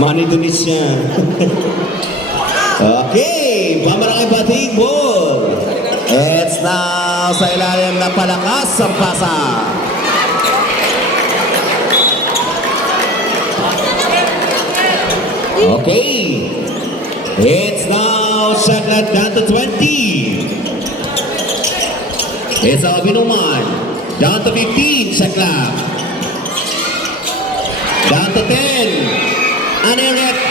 Manny Indonesia. Okay, pamaraki bating ball. It's now sa ilalim na palakas ang pasa. Okay, it's now shot clock down to 20. It's our Binuman down to 15 shot clock. Down to 10. Anirek.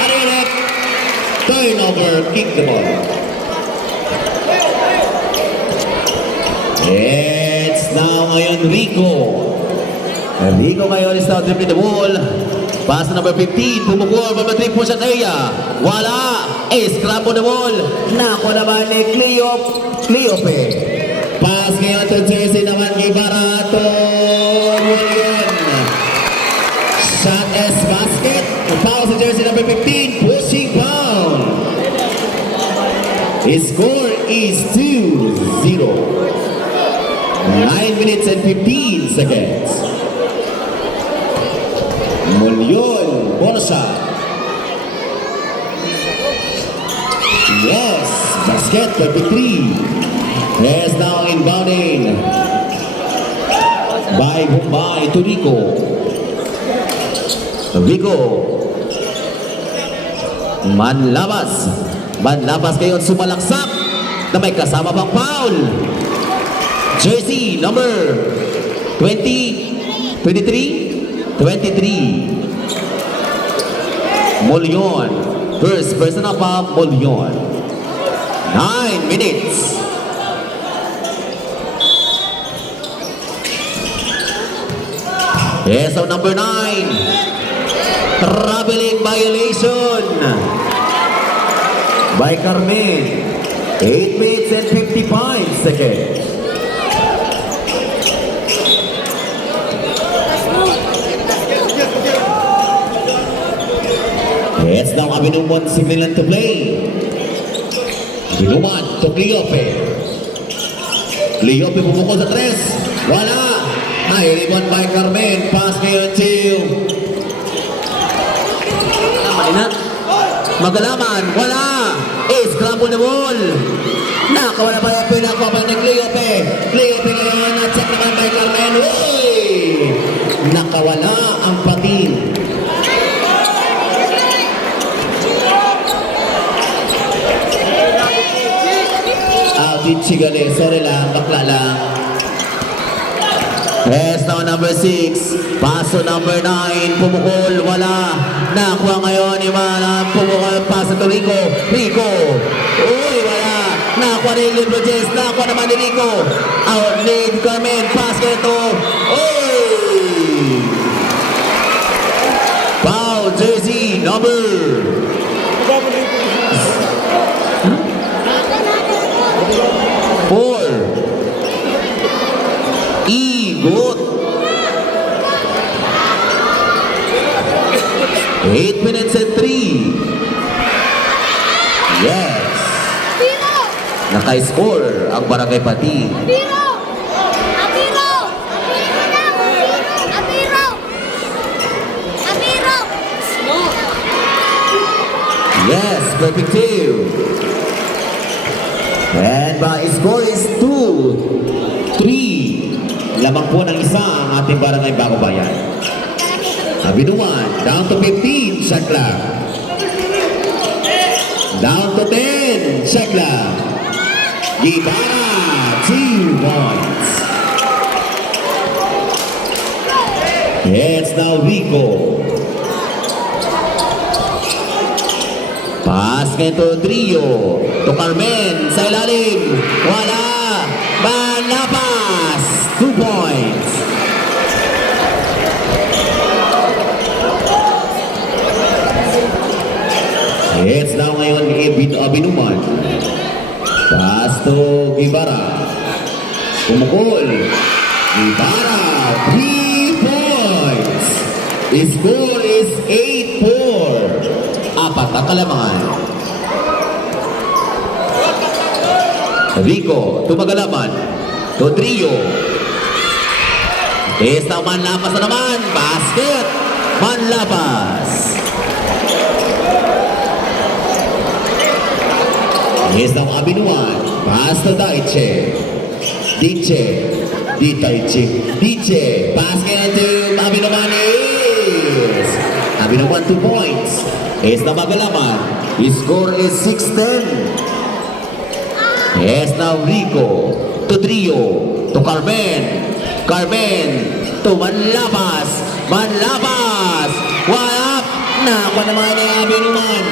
Turnover, kick the ball. It's now ngayon Rico. Rico ngayon is now dribbling the ball. Pass number 15, pumukul, number 3 po sa area. Wala! Scrap on the ball. Nako naman ni Cleope. Pass ngayon to jersey naman kay Barato. William. Shot as basket. Foul sa jersey number 15, pushing foul. His score is 2-0. 9 minutes and 15 seconds. Mulyon, bonus shot. Yes, basket 33. Yes, now inbounding by Bombay to Rico. Manlabas ngayon sumalaksak na may kasama pang foul. Jersey number 23. Mulyon. First personal foul, Mulyon. 9 minutes. Yes, so number 9. Traveling violation by Carmen. 8 minutes and 55 seconds. It's now Abinuman signaling to play. Abinuman to Cleope. Cleope pumukol sa 3. Wala. Nailiwan by Carmen. Pass ngayon to Magalaman, wala! Scramble the ball! Nakawala pa yung pinakapag ni Cleope. Cleope ngayon at check naman by Carmen. Uy! nakawala ang patin. Sigale, sorry lang, bakla lang. Yes, now number 6. Paso number 9. Pumukol, wala. Nakuha ngayon, Imana. Pumukol, paso to Rico. Uy, wala. Nakuha ni Lil Rodgers. Nakuha naman ni Rico. Out lead, Carmen. Pass ka ito. Uy! Foul, jersey, number. Good. 8 minutes and 3. Yes. Naka-score ang Barangay Pati. Yes, perfect two. And my score is 2-3. Lamang po ng isa ang ating Barangay Bagong Bayan. Abinuman, down to 15, shot clock. Down to 10, shot clock. Gibara, 2 points. It's now Rico. Pass ngayon to Trio. To Carmen, sa ilalim. Wala. Manlapas. 2 points. It's now ngayon Abinuman. Pass to Gibara. Pumukol. Gibara, 3 points. The score is 8-4. 4 ang kalamangan. Rico, tumagalaman. To Trio. Base naman, lapas na naman. Basket. Manlabas. Here's now Abinuan. Pass to Daiche. DJ. Pass into Abinuan is. Abinuan 2 points. Here's na Magalaman. His score is 6-10. Here's now Rico to Trio to Carmen. Carmen to Manlabas. Manlabas. Wala. Nakuha naman ni Abinuan.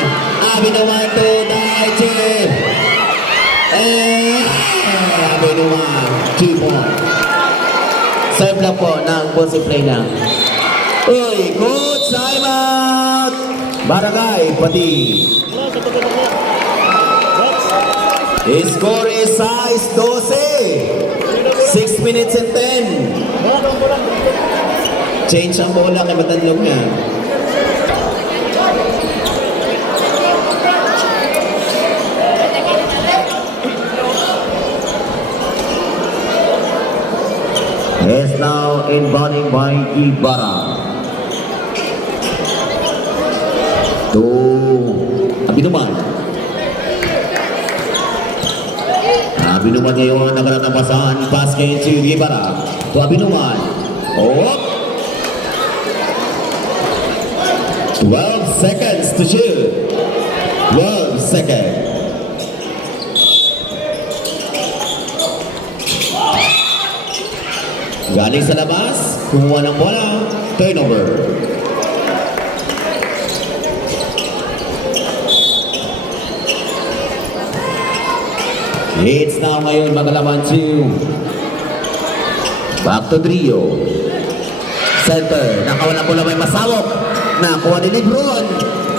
Abinuan to Daiche. Abinuan 2 points. Serve lang po ng ballsy play na. Uy, good time out! Barangay pati. His score is size 12. 6 minutes and 10. Change ang bola kay Matanlog niya. Is now inbounding by Ibarra. To Abinuman. Abinuman ngayon nagkatapasan. Pass kay to Ibarra. To Abinuman. Oh! 12 seconds to shoot. 12 seconds. Galing sa labas, kumuha ng bola, turnover. It's now ngayon magalaman to back to Trio. Center, nakawalan bola may masawok. Nakuha ni Lebron.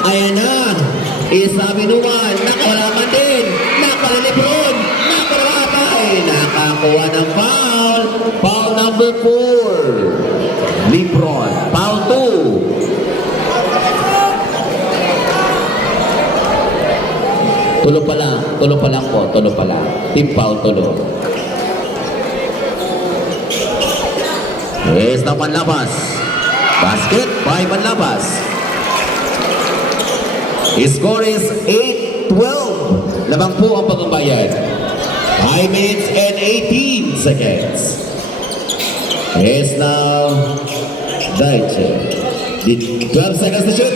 Ayan na, isa Binuman, nakawala man din, nakuha ni Lebron, nakuha patay, nakakuha ng foul. Foul number 4. Lebron. Foul 2. Tulo pa lang po, tulo pa lang. Team foul, tulo. Yes, na Manlabas. Basket by Manlabas. His score is 8-12. Labang po ang pagbabayad. 5 minutes and 18 seconds. Yes, now, Daiche. 12 seconds to shoot.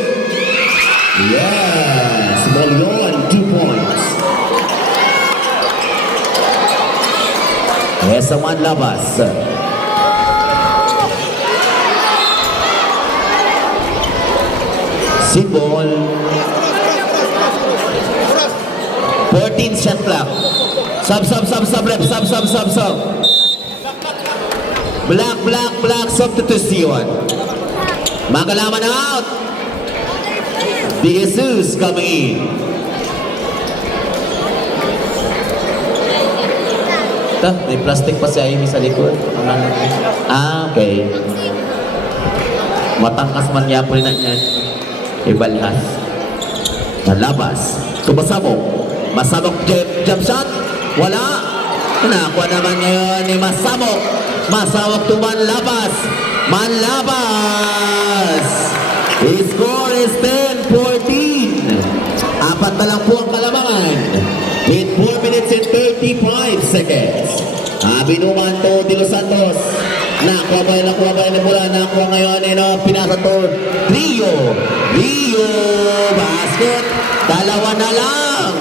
Yes, Molion, 2 points. Yes, sa Manlabas. Symbol. 14 shot clock. Sub. Black, substitution. Magalaman out. De Jesus coming in. May plastic pa siya yung sa likod. Okay. Matangkas man niya po na niyan. Ibalhas. Nalabas. Tumasabok. Masabok jump shot. Wala. Nakuha naman ngayon ni Masabok. Masabok to Manlabas. Manlabas. His score is 10-14. Apat na lang po ang kalamangan. With 4 minutes and 35 seconds. Binuman to De Los Santos. Nakuha ba yung bola? Nakuha ngayon, pinasa to. Rio basket. Dalawa na lang.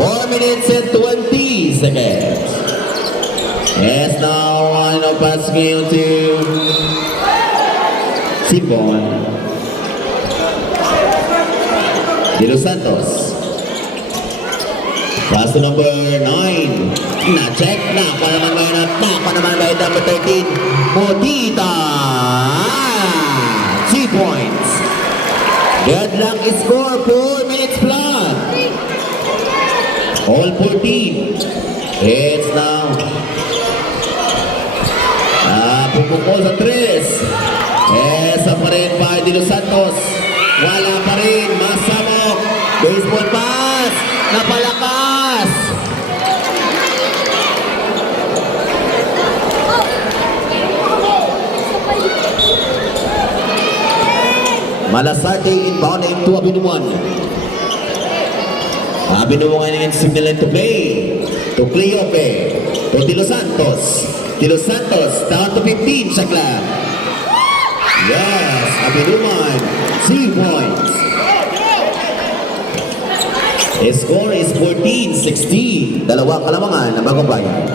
4 minutes and 20 seconds. Yes, now, pass ngayon to Sibon. De Los Santos. Pass to number 9. Na-check. Nakuha naman by number 13. Modita. 3 points. Deadlock score, 4 minutes plus. All 14. It's now. Pupukol sa 3. Esa pa rin by De Los Santos. Wala pa rin. Masamok. Baseball pass. Napalakas. Malasarte inbounding to Abinuman. Abinuman ngayon signal to play. To Cleope. To De Los Santos. De Los Santos down to 15 sa club. Yes, Abinuman. 3 points. The score is 14-16. Dalawang kalamangan ng Bagong Bayan.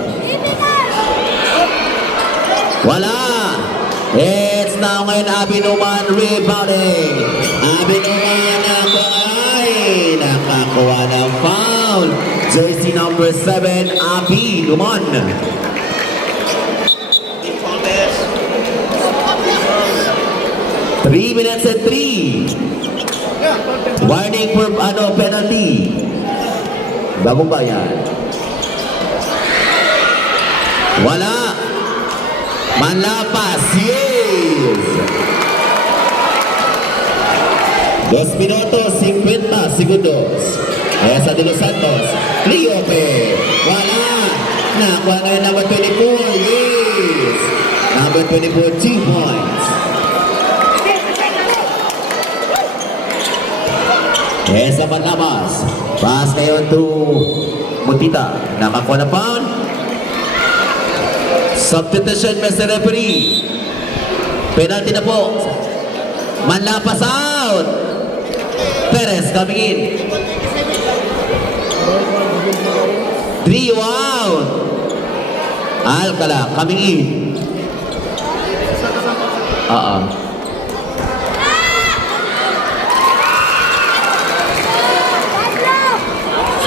Wala. It's now ngayon Abinuman rebounding. Abinuman nakakuha ng foul. Jersey number 7, Abinuman. Three minutes and 3. Warning for penalty. Bagong Bayan. Wala. Manlapas. Yes. 2 minutos 50 segundos. Esa De Los Santos. Cleope. Wala. Nakuha ngayon number 24. Yes. Number 24, 2 points. Esa Manlapas. Pass ngayon to Mutita. Nakakuha na foul. Substitution, Mr. Referee. Penalty na po. Manlapas out. Perez coming in. 3 out. Alcala coming in.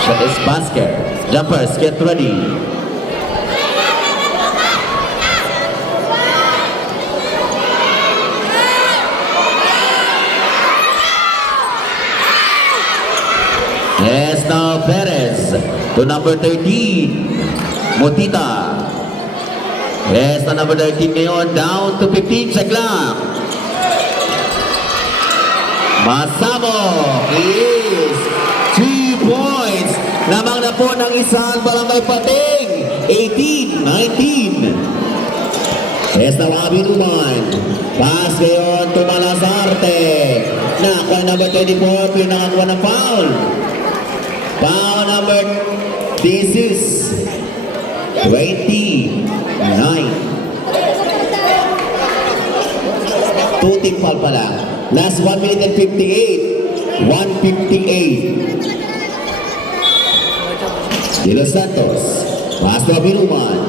Shot is basket. Jumpers, get ready. Yes, now Perez to number 13, Mutita. Yes, na number 13 ngayon, down to 15 sa clock. Masamo is 3 points. Lamang na po ng isang Barangay Pating. 18-19. Yes, na Abinuman. Pass ngayon to Malasarte. Nakuha number 24, pinakakuha ng foul. Foul number, this is 29. 2 team foul pala. Last 1 minute and 58. 1:58. De Los Santos. Pass to Abinuman.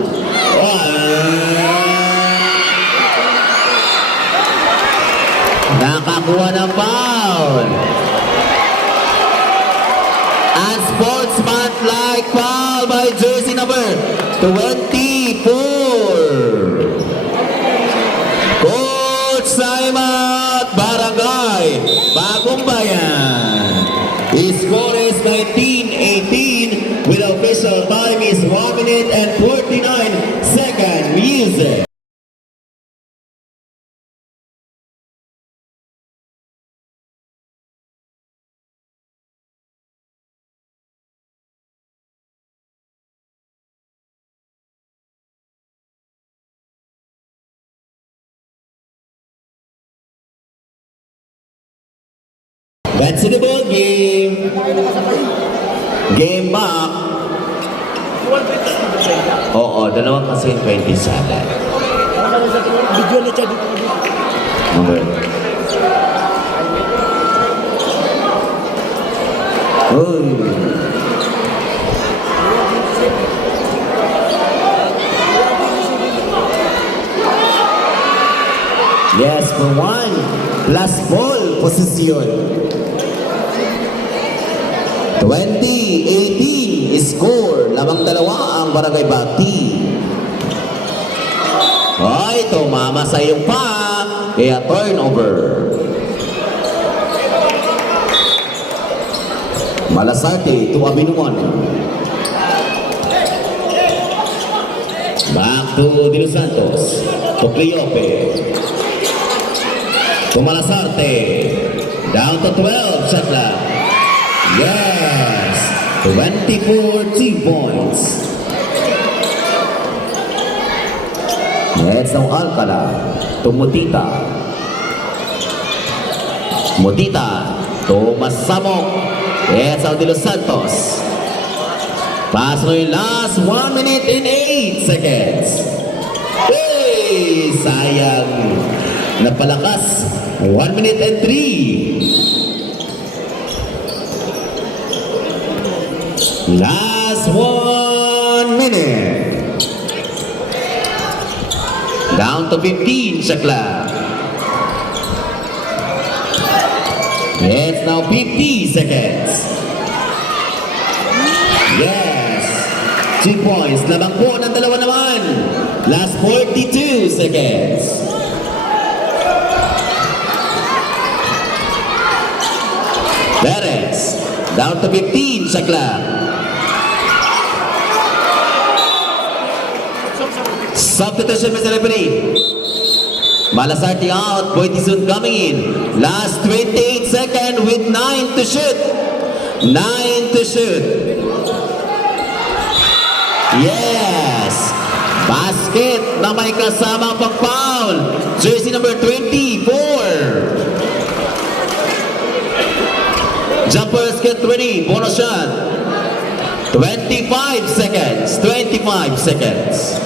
Nakakuha ng foul. Unsportsmanlike foul by jersey number 24. Coach Saimat Barangay Bagong Bayan. The score is 19-18 with official time is 1 minute and 49 seconds. Music. That's the ball game. Game back. Oo, dalawang kasi 20 sana. Video na siya dito. Okay. Uy. Yes, for 1 plus ball position. 20-18 score. Lamang dalawa ang Barangay Bati. Ay, tumama sa iyong pa. Kaya turnover. Malasarte to Abinuman. Back to De Los Santos. To Cleope. To Malasarte. Down to 12 shot clock. Yes, 24 2 points. It's now Alcala to Mutita. Mutita, Tomas Samok, Edsel de los Santos. Pass mo yung last 1 minute and 8 seconds. Hey, sayang. Napalakas. 1 minute and 3. Last 1 minute. Down to 15 sa clock. It's now 50 seconds. Yes. 2 points. Labang po ng dalawa naman. Last 42 seconds. Perez. Down to 15 sa clock. Substitution, Mr. Referee. Malasarte out. Boy Tizon coming in. Last 28 seconds with 9 to shoot. 9 to shoot. Yes! Basket na may kasamang pag-foul. Jersey number 24. Jumpers get ready. Bonus shot. 25 seconds. 25 seconds.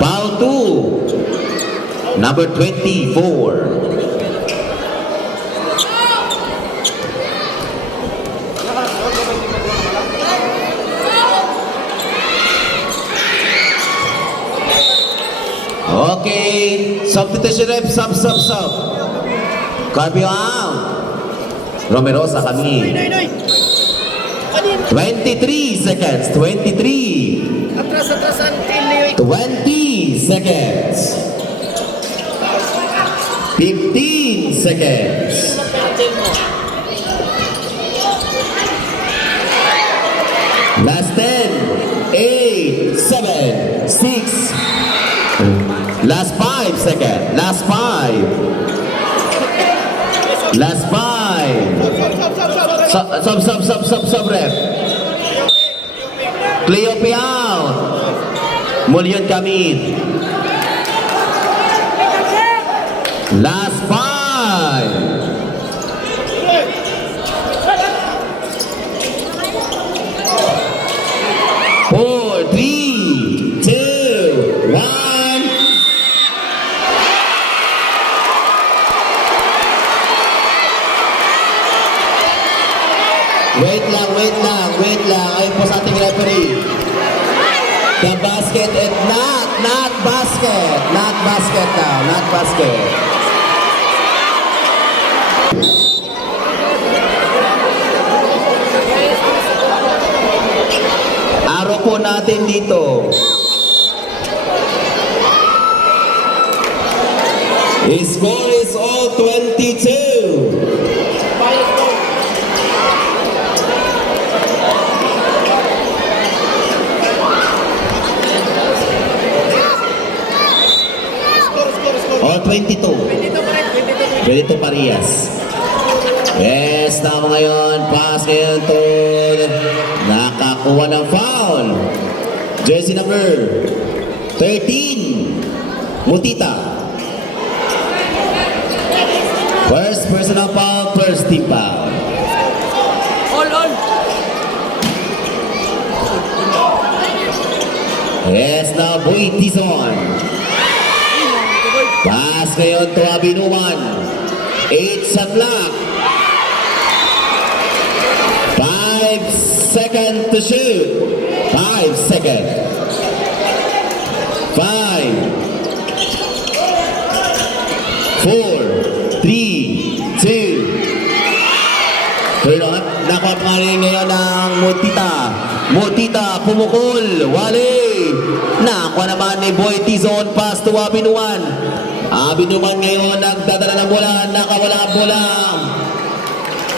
Foul 2. Number 24. Okay, substitution rep, sub. Carpio out. Romerosa kami. 23 seconds, 23. Atras-atrasan team ni 20 seconds. 15 seconds. Last 10, 8, 7, 6. Last 5 seconds. Last 5. Last 5. Sub rep. Cleope out. Mulyon kami. Last 5. 4, 3, 2, 1. Wait lang. Ayun po sa ating referee. The basket is not basket. Not basket now. Not basket. Araw po natin dito. His score is all 22. All 22. 22 Parias. Yes, tama ngayon. Pass ngayon to nakakuha ng foul. Jersey number 13. Mutita. First personal foul, first team foul. All. Yes, now Boy Tizon. Pass ngayon to Abinuman. 8 sa clock. 5 seconds to shoot. 5 seconds. 5, 4, 3, 2. Turn on. Nakuha pa rin ngayon ng Mutita pumukol. Wale. Nakuha naman ni Boy Tizon. Pass to Abinuman. Abinuman ngayon nagdadala ng bola. Nakawala ang bola.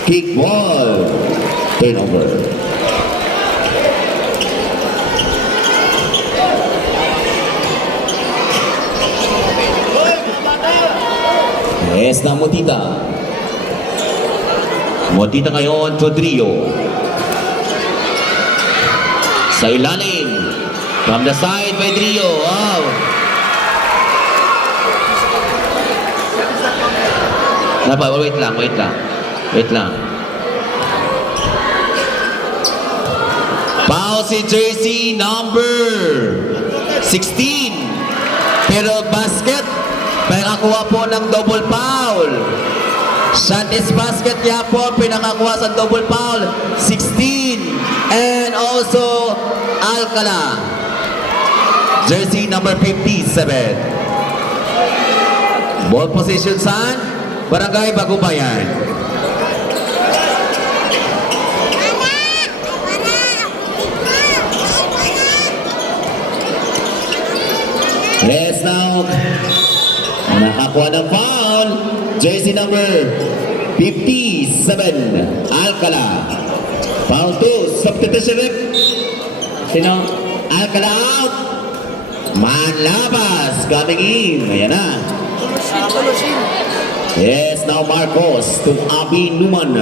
Kick ball. Turnover. Yes na Mutita. Mutita ngayon to Trio. Sa ilalim. From the side by Trio. Wow. Wait lang. Foul si jersey number 16. Pero basket, pinakakuha po ng double foul. Shot is basket niya po, pinakakuha sa double foul, 16. And also, Alcala. Jersey number 57. Ball position saan? Barangay Bagubayan. Yes, now, nakakuha ng foul. Jersey number 57, Alcala. Foul 2, substitution rep. Sino? Alcala out. Manlabas coming in. Ayan na. Tulusin. Yes, now Marcos to Abi Numan.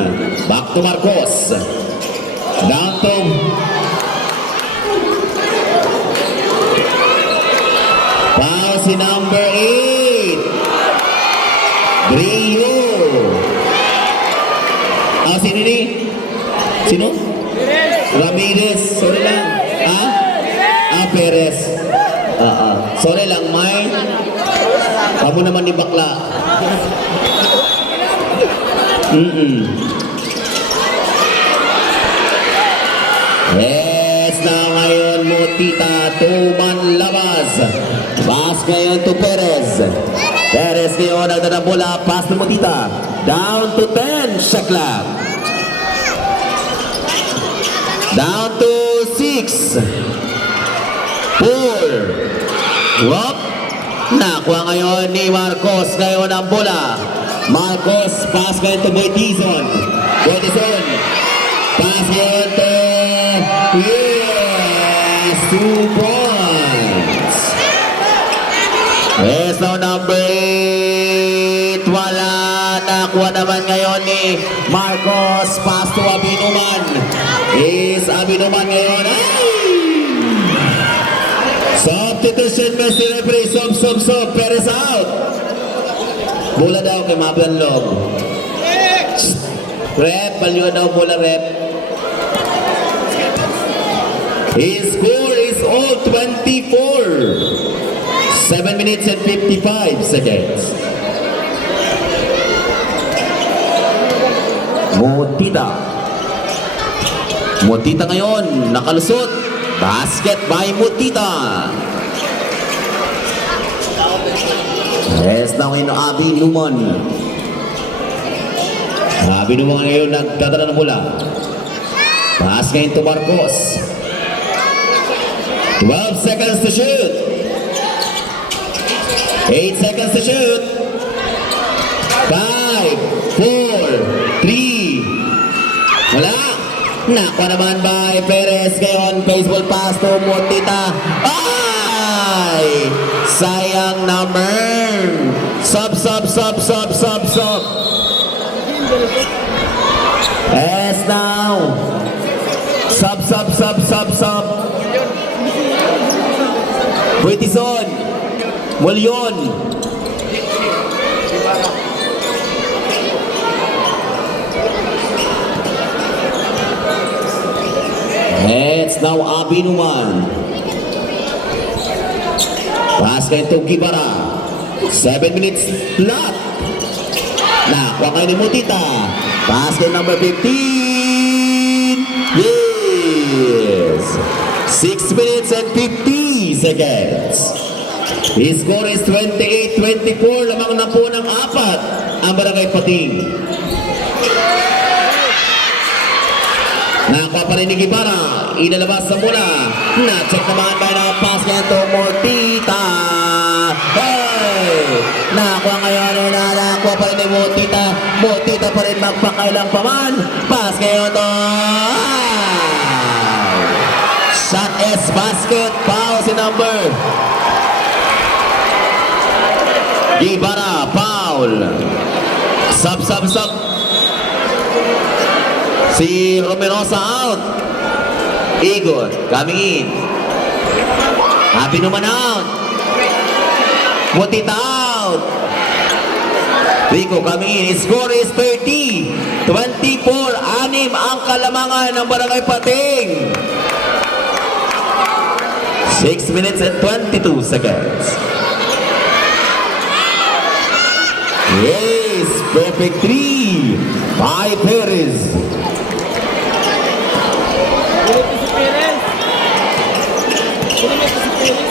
Back to Marcos. Down to foul si number 8. Brio. Sino ni? Sino? Ramirez. Sorry lang. Perez. Sorry lang, May. Kamu naman ni bakla. Yes, na ngayon Mutita to Manlabas. Pass ngayon to Perez. Perez ngayon nagdadang bola. Pass to Mutita. Down to 10. Shot clock. Down to 6. 4. Wop. Nakuha ngayon ni Marcos ngayon ang bola. Marcos, pass ngayon to Boytison. Boytison. Pass ngayon to... Yes! 2 points. Yes, now number 8. Wala. Nakuha naman ngayon ni Marcos. Pass to Abinuman. Is Abinuman ngayon. Substitution, Mr. Referee. Sub. Perez out. Bola daw kay Mablan Log. Rep, paliwan daw bola, rep. His score is all 24. 7 minutes and 55 seconds. Mutita ngayon, nakalusot. Basket by Mutita. Yes, now in Abi Numan. Abi Numan ngayon nagdadala ng bola. Pass ngayon to Marcos. 12 seconds to shoot. 8 seconds to shoot. 5, 4, 3. Wala. Nakuha naman by Perez. Ngayon, baseball pass to Mutita. Ay! Sayang naman. Sub. Yes, now. Sub. Boytison. Mulyon. It's now Abi Numan. Pass kayo to Gibara. 7 minutes left. Nakuha kayo ni Mutita. Pass kayo number 15. Yes. 6 minutes and 50 seconds. His score is 28-24. Lamang na po ng 4 ang Barangay Pating. Nakuha pa rin ni Gibara. Inalabas sa bola. Na-check naman by na pass niya to Mutita. Hey! Nakuha ngayon. Nakuha pa rin ni Mutita. Mutita pa rin magpakailang paman. Pass ngayon to... Shot is basket. Foul si number. Gibara. Foul. Sub. Si Romerosa out. Igor coming in. Happy naman out. Mutita out. Rico coming in. Score is 30. 24. Anim ang kalamangan ng Barangay Pating. 6 minutes and 22 seconds. Yes, perfect 3 by Perez.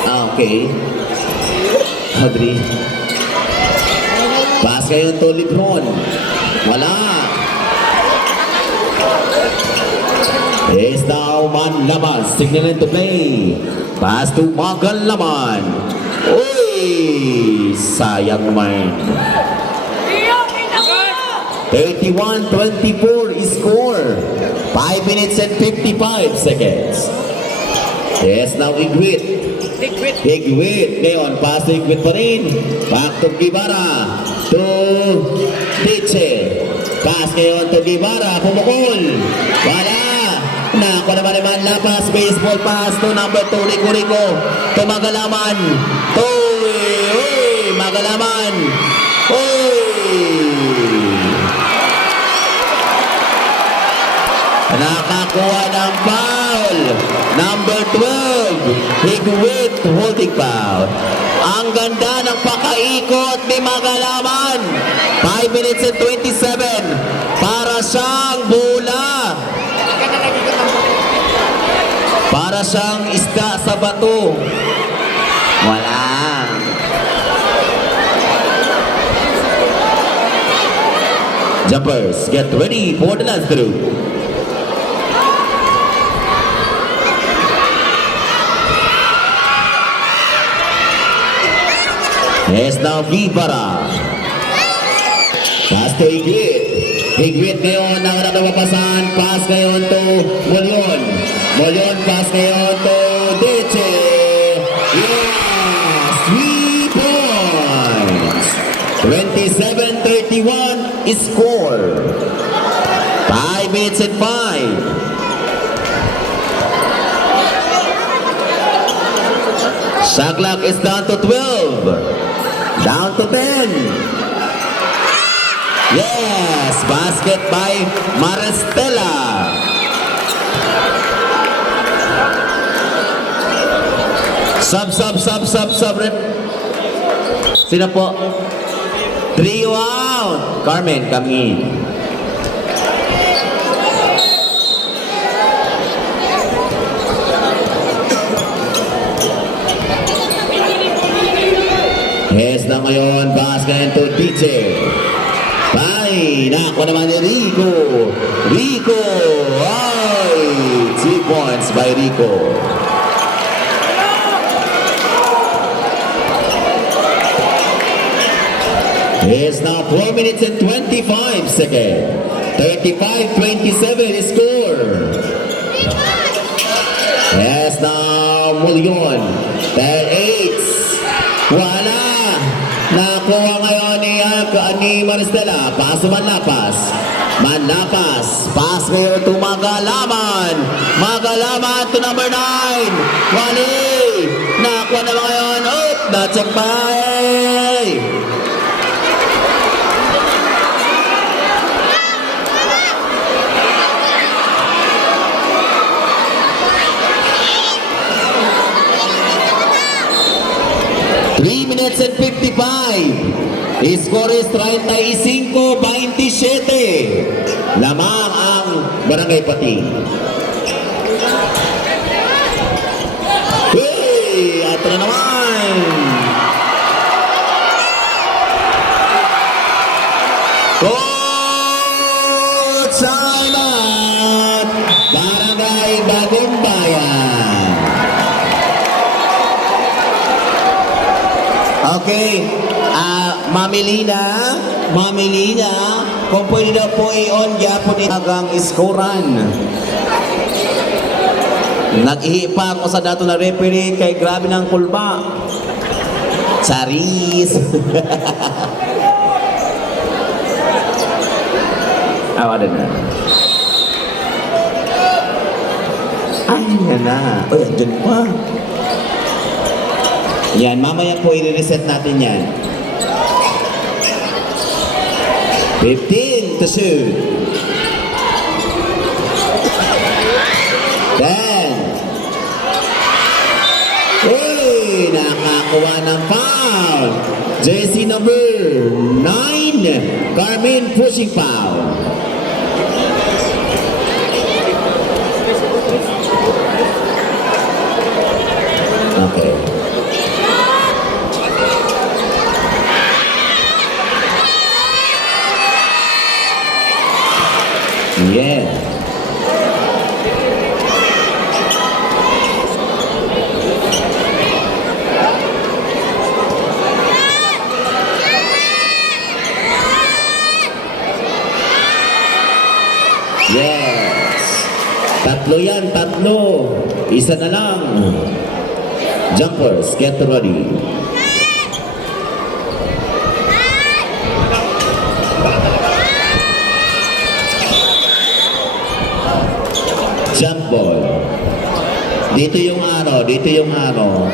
Okay. Audrey. Pass ngayon to Lebron. Wala. Is now Manlaman signaling to play. Pass to Magalaman. Uy! Sayang naman. 31-24 is score. 5 minutes and 55 seconds. Yes, now Igwit. Igwit. Ngayon, pass to Igwit pa rin. Back to Guevara. To Diche. Pass ngayon to Guevara. Pumukol. Wala. Nakuha naman naman lapas. Baseball pass to number 2. Rico. To Magalaman. To Magalaman. Nakakuha ng foul. Number 12. Higwit holding foul. Ang ganda ng pakaikot ni Magalaman. 5 minutes and 27. Para siyang bola. Para siyang isda sa bato. Wala. Jumpers, get ready for the last through. Yes, now Guevara. Pass to Igwit. Igwit ngayon ang nakapasan. Pass ngayon to Molyon. Molyon pass ngayon to Deche. Yes! 3 points. 27-31 is score. 5 minutes and 5. Shot clock is down to 12. Down to 10. Yes, basket by Maristela. Sub. Rep. Sino po? 3 out. Carmen, come in. Yes na ngayon, basket to DJ. Ay, nakuha naman ni Rico. Rico! Ay! 3 points by Rico. Yes, now 4 minutes and 25 seconds. 35-27 is score. Yes, now Mulyon. 8. Wala. Nakuha ngayon ni Maristela. Pass to Manlapas. Manlapas. Pass ngayon to Magalaman. Magalaman to number 9. Wali. Nakuha naman ngayon. Oh, na-check by. Minutes and 55. Score is 35-27. Lamang ang Barangay Pating. Hey! Ato na naman! Coach Salman! Barangay Bagong Bayan. Okay, Mami Lina, kung pwede daw po i-on gyapon ni agang iskoran. Nag-ihipa ako sa dato na referee kay grabe ng kulba. Charis. Awada na. Ay, yan na. Uy, andyan pa. Yan, mamaya po i-reset natin yan. 15 to shoot. 10. Uy, nakakuha ng foul. JC number 9, Carmen pushing foul. Okay. Yeah. Yes. Tatlo yan, tatlo. Isa na lang. Jumpers, get ready. Jump ball. Dito yung araw, dito yung araw.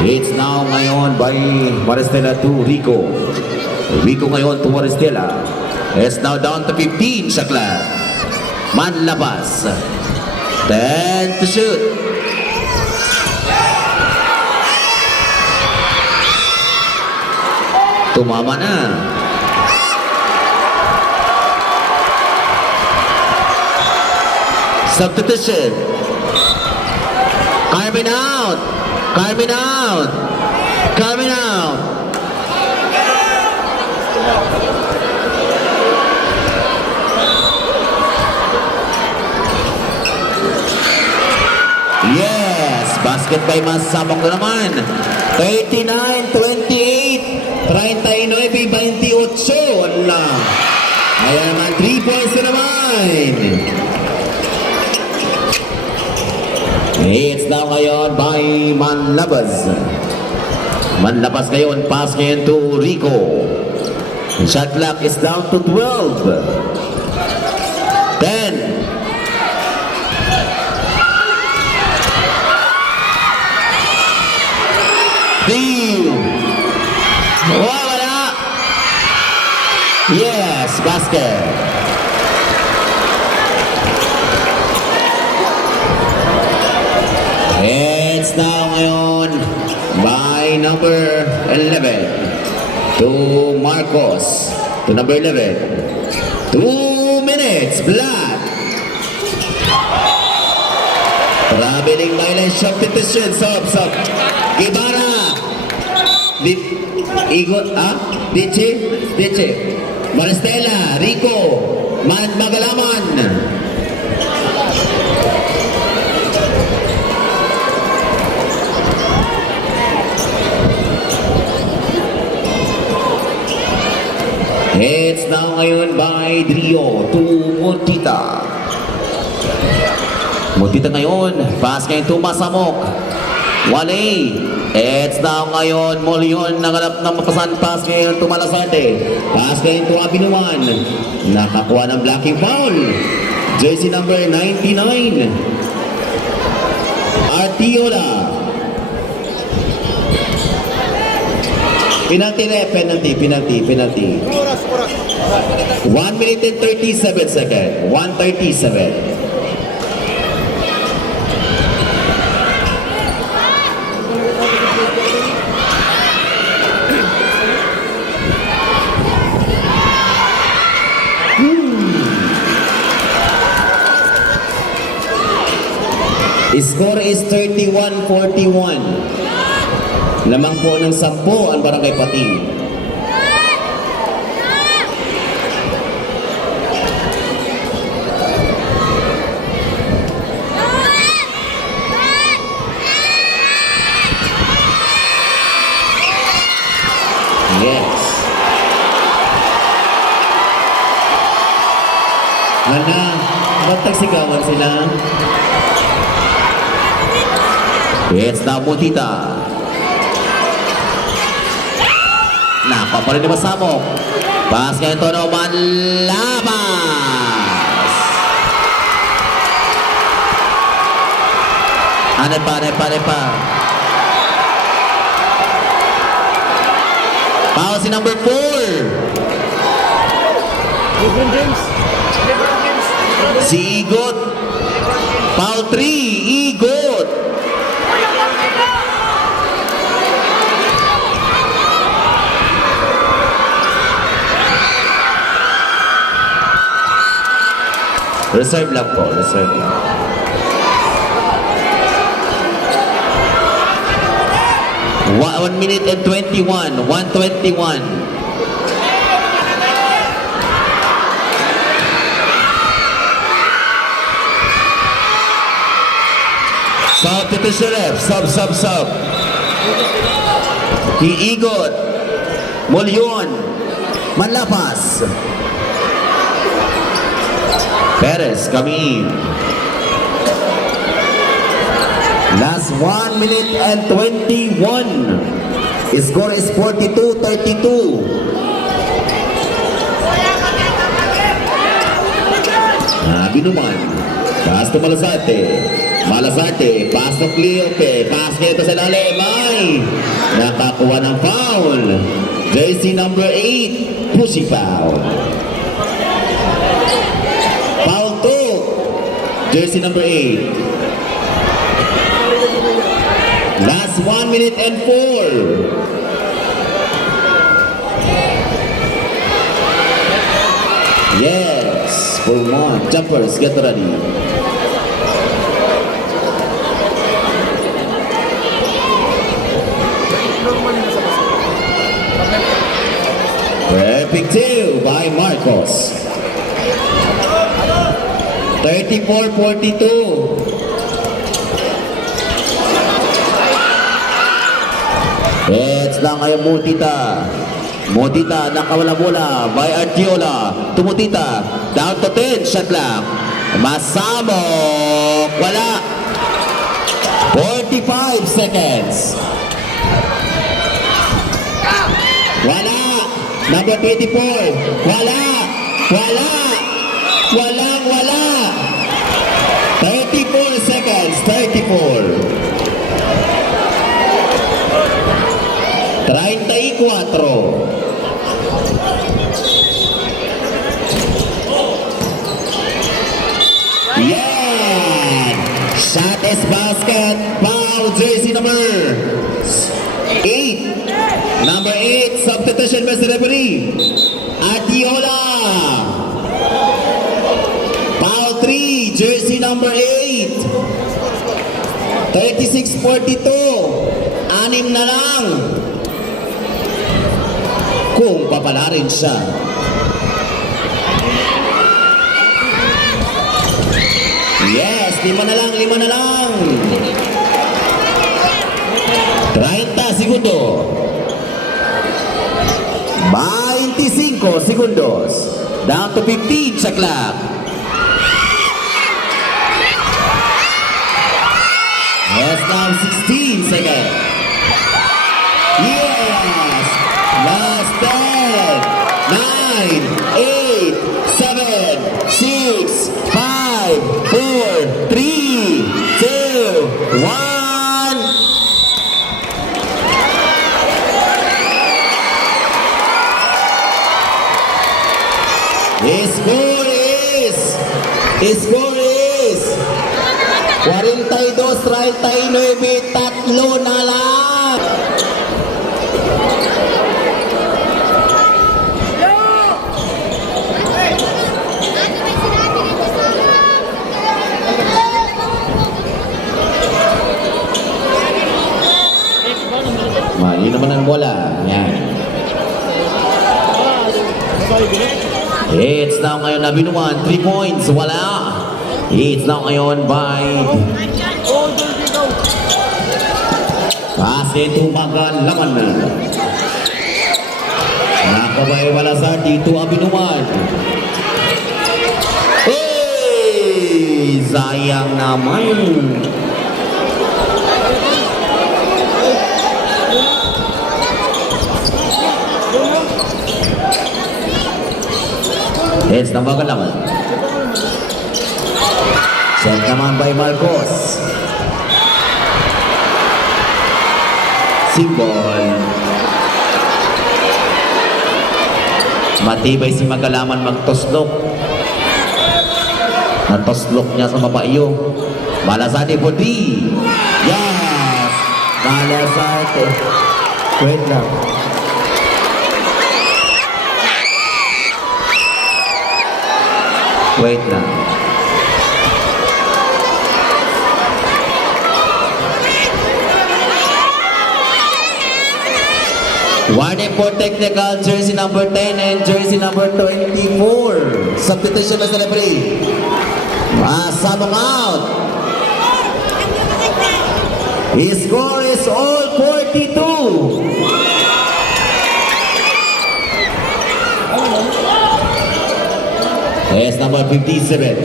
It's now ngayon by Maristela to Rico. Rico ngayon to Maristela. It's now down to 15 sa club. Manlabas. 10 to shoot. Tumama na. Substitution. Carmen out. Carmen out. Carmen out. Yes, basket by Masamok na naman. 39-28. 39-28. Wala. Ayan naman, 3 points na naman. It's now ngayon by Manlabas. Manlabas ngayon, pass ngayon to Rico. Shot clock is down to 12. 10. Wala. Yes, basket. It's now ngayon by number 11 to Marcos. To number 11. 2 minutes, Black. Traveling violation petition. Stop. Gibara. Igot, Dice. Maristela, Rico, Magalaman. It's now ngayon by Drio to Montita. Montita ngayon, pass ngayon to Masamok. Wale. It's now ngayon, Molion, naganap ng mapasan, pass ngayon to Malasarte. Pass ngayon to Abinuan. Nakakuha ng blocking foul. Jersey number 99. Artiola. Penalty. 1 minute and 37 seconds. 1:37. Score is 31-41. Lamang po ng 10 ang Barangay Pating. Yes. Mana, ba't tagsigawan sila? It's now Montita. Napaparin ni Masamok. Pass ngayon to no Manlabas. Ano pa? Foul si number 4. LeBron James. LeBron James. Si Igot. Foul 3, Igot. Reserve lang po, reserve lang. One minute and 21, 1:21. Substitution ref, sub. Iigot. Mulyon. Manlapas. Perez coming in. Last 1 minute and 21. Score is 42-32. Binuman. Pass to Malasarte. Malasarte. Pass to Cleope. Pass nito sa lalim. Ay! Nakakuha ng foul. Jersey number 8. Pushing foul. Foul 2. Jersey number 8. Last 1 minute and 4. Yes, for one. Jumpers, get ready. Perfect two by Marcos. 34-42. It's lang ngayon Mutita, nakawala bola by Artiola. Tumutita, down to 10, shot lang. Masamok, wala. 45 seconds. Wala. Number 24, wala. 34 seconds, 34. 34. Yeah! Shot is basket. Foul jersey number 8. Number 8, substitution by the referee. Atiola. Foul 3, jersey number 8. 36-42. 6 na lang. Kung papalarin siya. Yes, 5 na lang. 30 segundo. 25 segundos. Down to 15 sa clock. Yes, now 16 seconds. Yes! Last 10, 9, 8, 7, 6, 5, 4, 3, 2, 1. Score is 42-39, 3 na lang. Yun naman ang bola. Yan. It's now ngayon na binuman. 3 points. Wala. It's now ngayon by Kasi tumagalaman na. Nakabay wala sa dito ang binuman. Hey! Sayang naman. It's nambagan naman. Set naman by Marcos. Simbol. Matibay si Magalaman magtoslok. Natoslok niya sa mapaiyo. Malasade po di. Yes! Malasade. Wait lang. Wait lang. Warning for technical, jersey number 10 and jersey number 24. Substitution na sa referee. Sabong out. His score is all 42. Yes, number 57.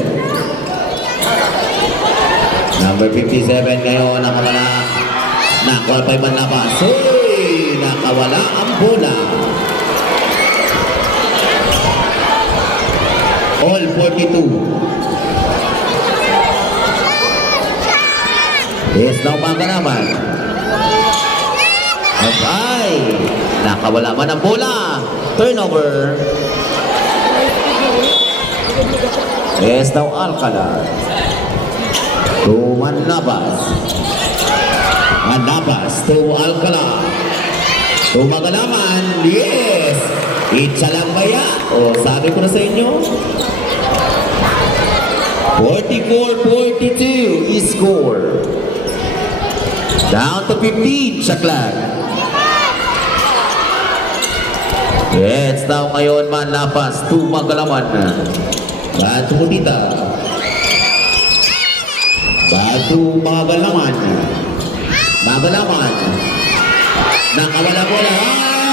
Number 57 ngayon, nakawala. Nakwalpay man na pass. Hey! Nakawala ang bola. All 42. Yes, now bangga naman. Okay. Nakawala man ang bola. Turnover. Yes, now Alcala. To Manlabas. Manlabas to Alcala. To Magalaman. Yes. Itsa lang kaya. O, sabi ko na sa inyo. 44-42 is score. Down to 15, Shaklan. Yes, now ngayon Manlabas to Magalaman. Batu Mutita. Batu Magalaman. Magalaman. Nakawala bola.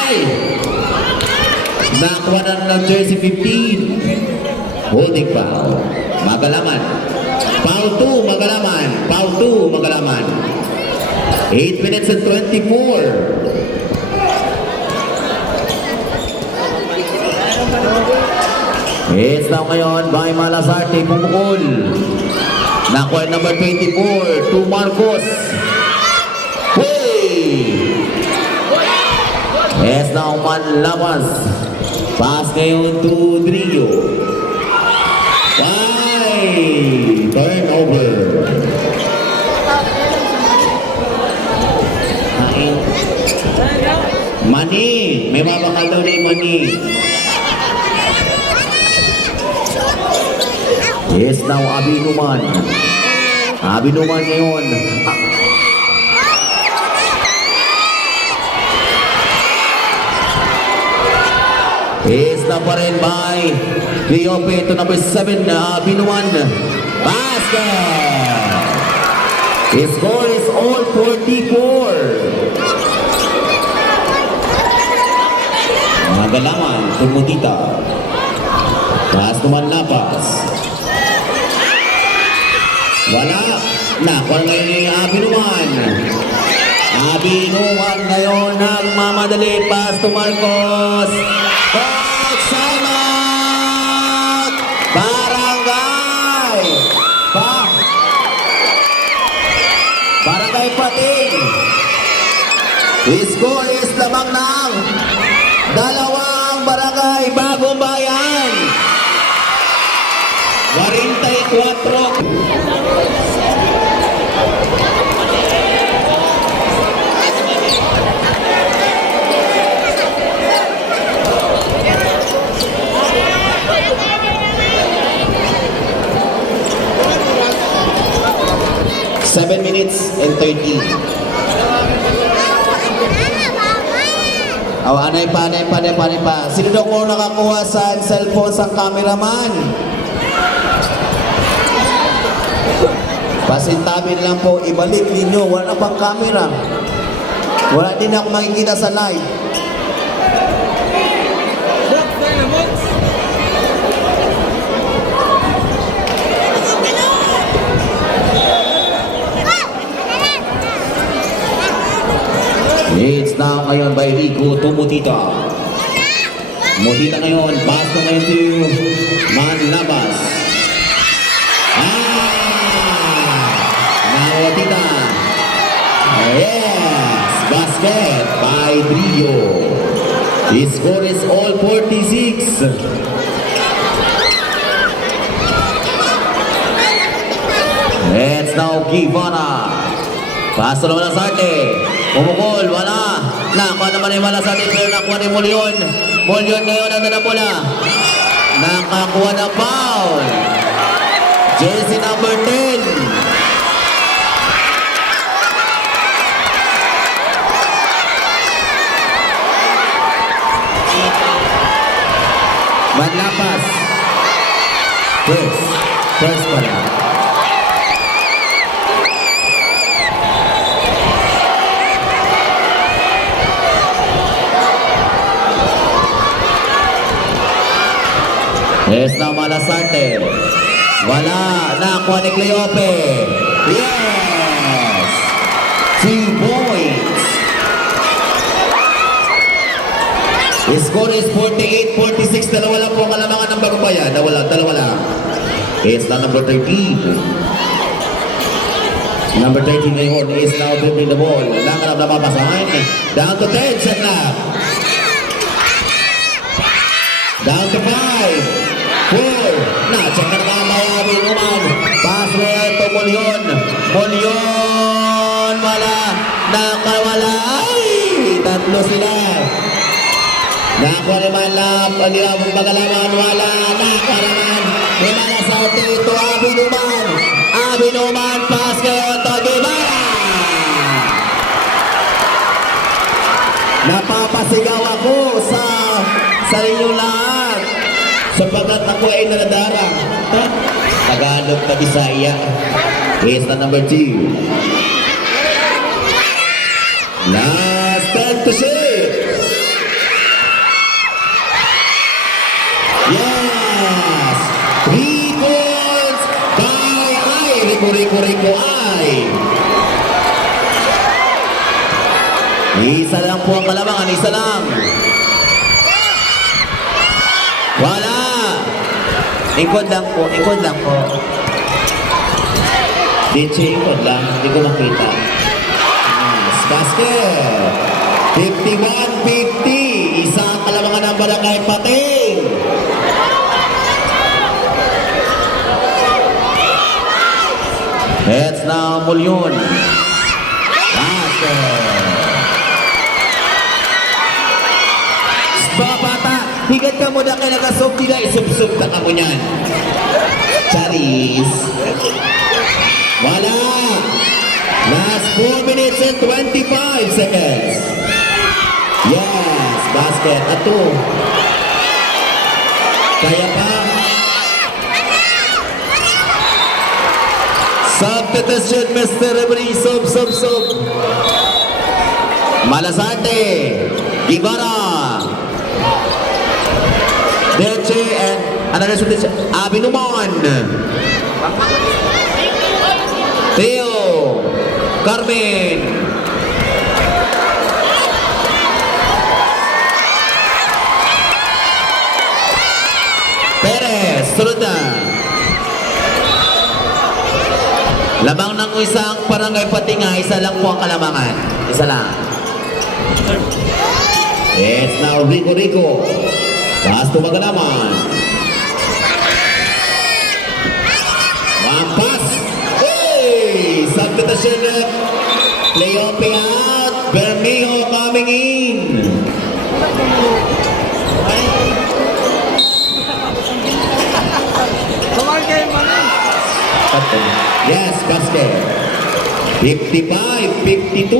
Ay! Nakuha ng jersey 15. Holding foul. Magalaman. Foul 2, Magalaman. Foul 2, Magalaman. 8 minutes and 24. It's now ngayon by Malasarte pumukol. Nakuha number 24 to Marcos. Hey! It's now Manlabas. Pass ngayon to Drillo. Bye! Turnover. Mani! May mabakal daw na yung Mani. Yes, now Abinuman. Abinuman ngayon. Yes, na pa rin by Cleope to number 7, Abinuman. Basket! His score is all 44. Magalaman, Tumutita. Pass to Manlabas. Wala. Nakuha ngayon yung Abinuman. Abinuman ngayon ang mamadali. Pass to Marcos. Coach Simon! Barangay! Barangay Pating. His score is lamang ng dalawang barangay Bagong Bayan. 44. Seven minutes and 13. Anay pa. Sino daw ko nakakuha sa cellphone sa cameraman? Pasintabi lang po, ibalik ninyo. Wala pang camera. Wala din ako makikita sa live. It's now ngayon by Rico to Mutita. Mutita ngayon, pass na ngayon to Manlabas. Mutita. Yes! basket by Drio. The score is all 46. It's now Givana. Paso naman ang Sarte. Pumukol, wala. Nakuha naman yung wala Sarte, pero nakuha ni Mulyon. Mulyon ngayon ang bola. Nakakuha na foul. Jersey number 10. Manlapas. First pala. Yes, na Malasarte. Wala. Nakuha ni Cleope. Yes! 2 points. The score is 48-46. Dalawa lang po ang kalamangan ng Bagumbayan. Dalawa lang. It's now number 13. Number 13 ngayon is now dribbling the ball. Langarap na papasahan. Down to 10. Set lang. Down to 5. 4. Na-check na nga Mayabi naman. Pass na ito, Mulyon. Mulyon. Wala. Nakawala. Ay! Tatlo sila. Nakuha naman lang. Pag-iabong pagalaman. Wala. Nakuha naman. Himala sa ito. Abinuman. Abinuman. Pass kayo ito. Gibara. Napapasigaw ako sa inyong lahat. Sapagkat ako ay nanadarang. Tagalog na Bisaya. Here's the number 2. Last time to shoot. Yes! 3 points by Ay. Rico Ay. Isa lang po ang kalamangan. Isa lang. Wala. Ikod lang po. Diche, ikot lang. Hindi ko makita. Yes, basket. 51-50. Isang kalamangan ng Barangay Pating. It's now Mulyon. Basket. Mga bata, higat ka mo na kayo nakasob nila. Isub-sub ka mo niyan. Charis. Wala. Last 4 minutes and 25 seconds. Yes, basket. Ato. Kaya pa. Substitution, Mr. Referee. Sub. Malasarte. Gibara. Deche and another substitution. Abinuman. Theo. Carmen. Perez. Sunod na. Lamang ng isang Barangay Patinga, isa lang po ang kalamangan. Isa lang. It's now Rico. Pass to Maganaman. One pass. Hey! Substitution left. Cleope out. Bermejo coming in. Yes, basket. 55-52.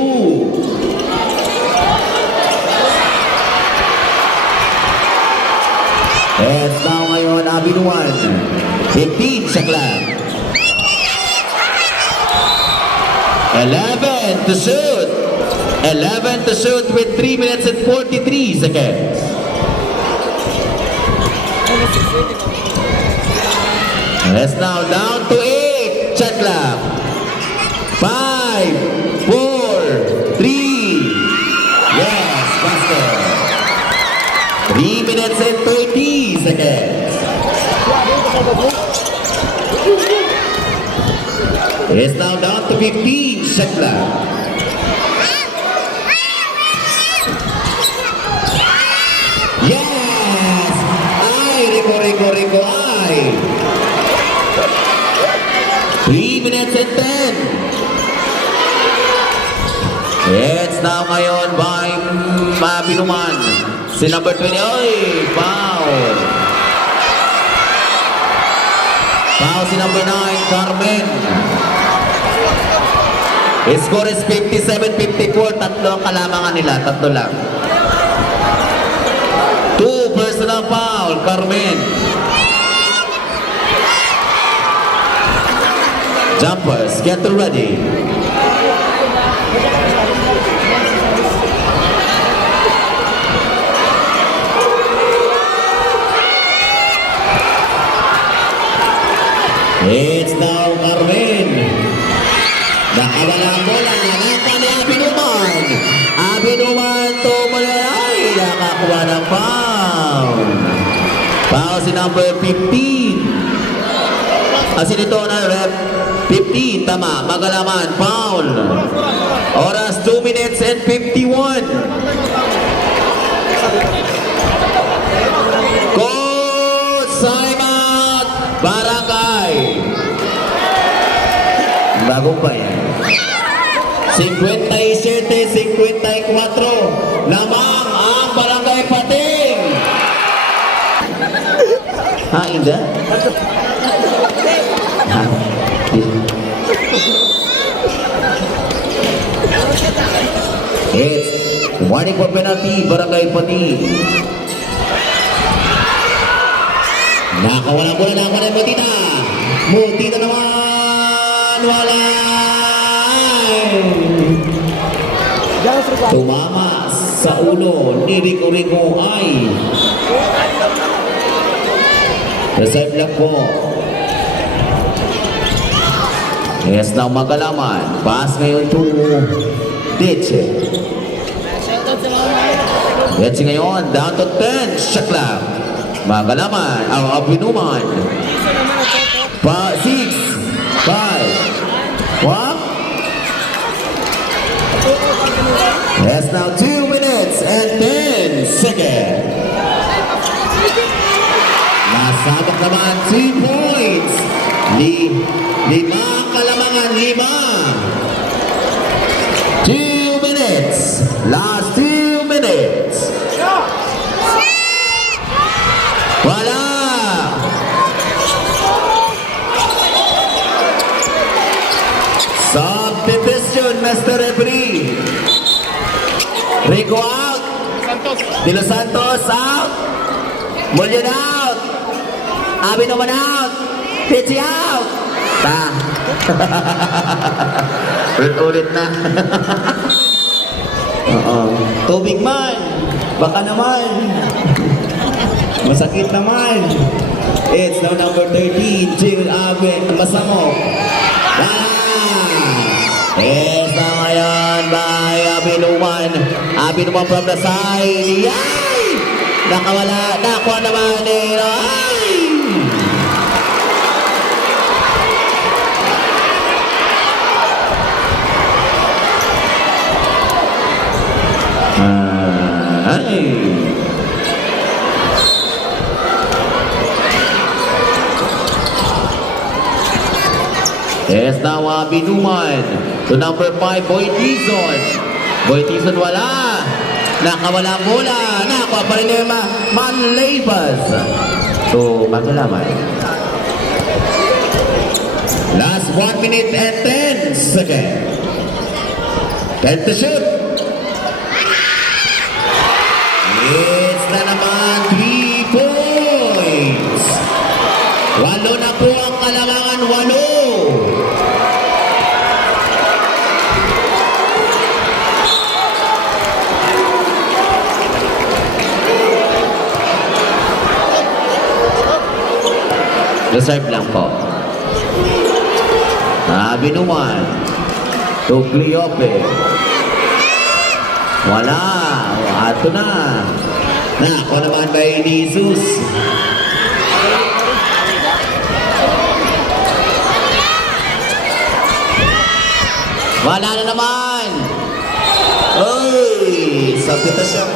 It's now ngayon, Abinuan. 15 sa clock. 11 to shoot. 11 to shoot with 3 minutes and 43 seconds. It's now down to 8 shot clock. 5, 4, 3. Yes, basket. 3 minutes and 30 seconds. It's now down to 15 shot clock. nakuha ngayon by Binuman. Si number 20, oy, foul. Foul si number 9, Carmen. Score is 57-54. Tatlo ang kalamangan nila. Tatlo lang. 2 personal foul, Carmen. Jumpers, get ready. It's now Carmen. Nakawala ang bola. Napa ni Abinuman. Abinuman tumalay. Nakakuha ng foul. Foul si number 15. Asin ito na rep. 15. Tama. Magalaman. Foul. Oras 2 minutes and 51. Coach Simon Barangay. Bagong pa yan. 57-54. Lamang ang Barangay Pating. Ha, hindi? It's warning for penalty, Barangay Pating. Nakawala bola na ng Mutita. Mutita naman. Wala. Tumama sa ulo ni Rico ay reserve lang po. Yes, now Magalaman. Pass ngayon to Ditche. Ditche ngayon, down to 10. Shot lang. Magalaman, Abinuman. 6, 5, 1. Yes, now 2 minutes and 10 seconds. Nasabak naman 2 points. Lima kalamangan, 5. 2 minutes. Last 2 minutes. Wala. Substitution, Mr. Referee. Rico out. De Los Santos out. Mullion out. Abinuman out. Pichi out. Ta. Ulit na. Tubig man. Baka naman. Masakit naman. It's now number 13, Jill Abe Masamok. Yes, na ngayon by Abinuman. Abinuman from the side. Yay! Nakawala. Nakuha naman eh. Ay! Yes, now Abinuman to number 5, Boy Tizon. Boy Tizon wala. Nakawala ang bola. Nakuha pa rin yung Manlabas. So, Magalaman. Last 1 minute and 10 seconds. 10 to shoot. It's na naman 3 points. 8 na po ang kalamangan, 8. Reserve lang po. Abinuman. To Cleope. Wala. Ato na. Nako naman ba Jesus? Wala na naman. Uy! Sakit na siya.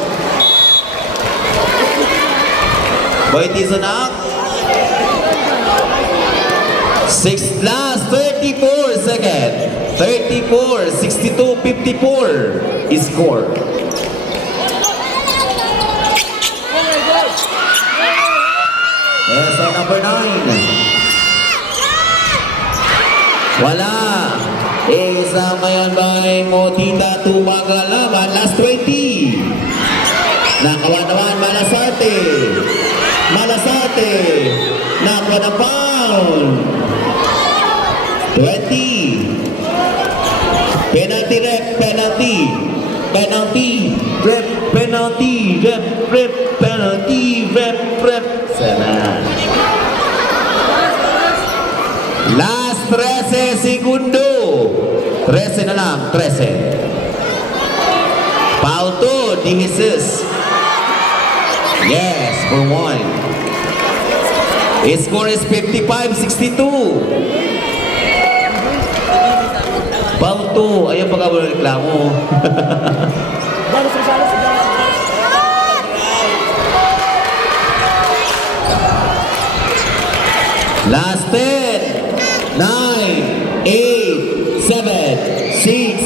Boy Tizon out. 6 last 34 seconds. 34, 62, 54 is score. Yes, ang number 9. Wala. Isa ngayon by Motita tumagal naman. Last 20. Nakawa naman Malasarte. Malasarte. Nakawa na foul. 20. Penalty rep, penalty. Penalty, rep, penalty, rep, rep, penalty, rep, rep. Sana. Last 13 segundo. 13 na lang, 13. Foul to, Di Jesus. Yes, for 1. His score is 55-62. Foul to, ayaw pagkabalo reklamo. Balas Rosales. Last 10, 9, 8, 7, 6,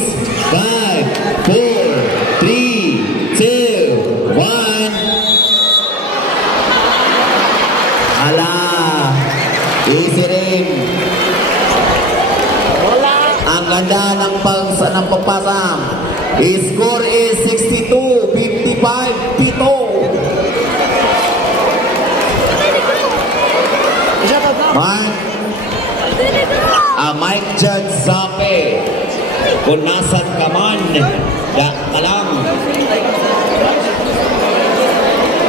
5, 4, 3, 2, 1. Ala, easy rin. Wala. Ang ganda ng pagpasam. His score is 62, 55, Pito. Shut up now. Mike Judge Sape. Kung nasan ka man, da ka lang.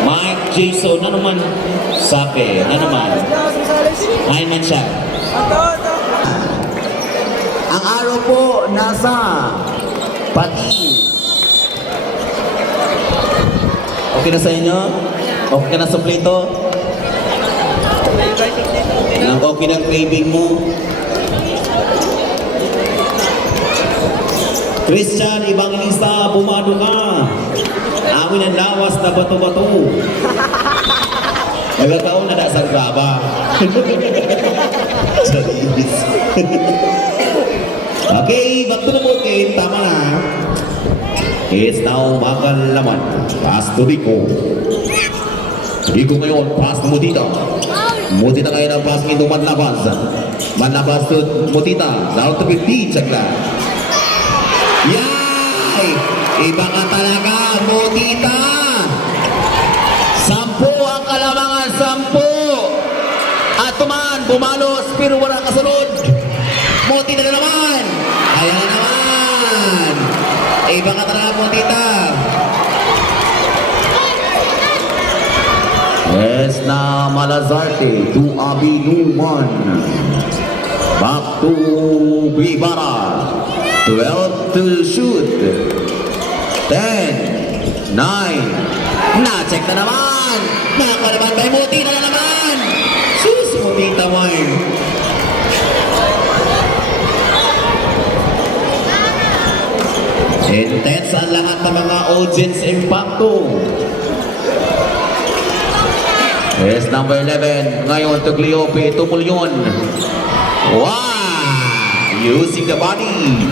Mike Jason, ano man? Sape, ano man? Balas Rosales. Ay man siya. Ito. Ang araw po nasa pati. Okay na sa inyo? Okay ka na sa plito? Ang okay ng craving mo? Christian Evangelista, bumado ka. Amin ang lawas na bato-bato. Nagkataon na sa graba. Charis. Okay, back to the ball game. Tama na. It's now Magal naman. Pass to Rico. Rico ngayon, pass to Mutita. Mutita ngayon ang pass into Manlabas. Manlabas to Mutita. Down to 15. Check lang. Yay! Iba ka talaga, Mutita. 10 ang kalamangan, 10. At tuman, bumalos, pero wala kasunod. Mutita na naman. Ayan na naman. Iba ka talaga, Mutita. Yes na Malazarte to Abi Numan. Back to Guevara. 12 to shoot. 10, 9. Na-check na naman. Nakalaban by Mutita na naman. Sus, Mutita mo eh. Intense ang lahat ng mga audience impacto. Yes, number 11. Ngayon to Cleope Tumulyon. Wow! Using the body.